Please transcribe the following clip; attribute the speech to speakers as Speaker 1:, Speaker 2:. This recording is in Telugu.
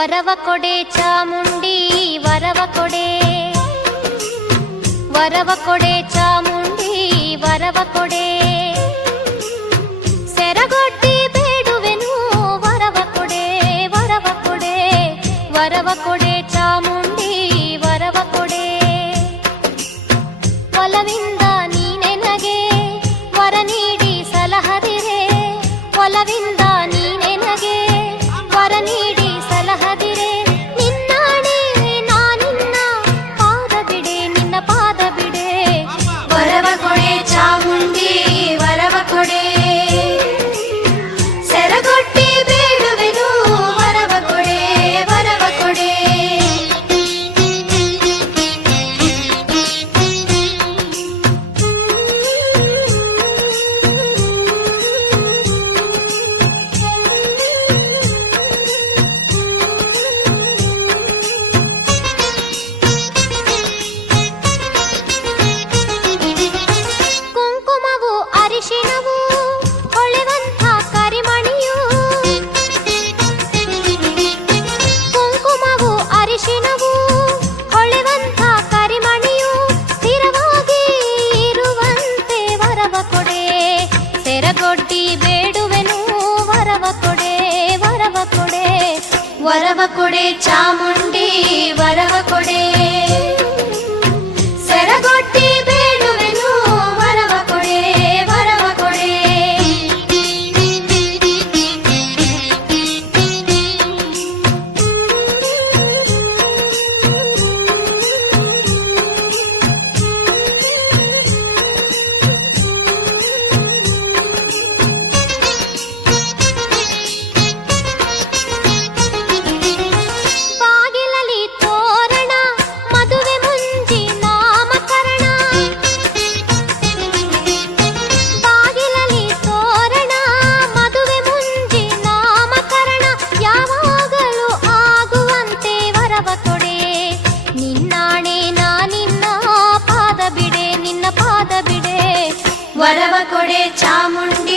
Speaker 1: వరవ కొడే చాముండి వరవ కొడే వరవ కొడే చాముండి వరవ కొడే సెరగొట్టి బేడువెను వరవ కొడే వరవ కొడే వరవ కొడే చాముండి వరవ కొడే పొలవింద ಹೊಳೆವಂಥ ಕರಿಮಣಿಯು ಸ್ಥಿರವಾಗಿ ಇರುವಂತೆ ವರವ ಕೊಡೆ. ಸೆರಗೊಡ್ಡಿ ಬೇಡುವೆನು ವರವ ಕೊಡೆ ವರವ ಕೊಡೆ করে চামুন্ডি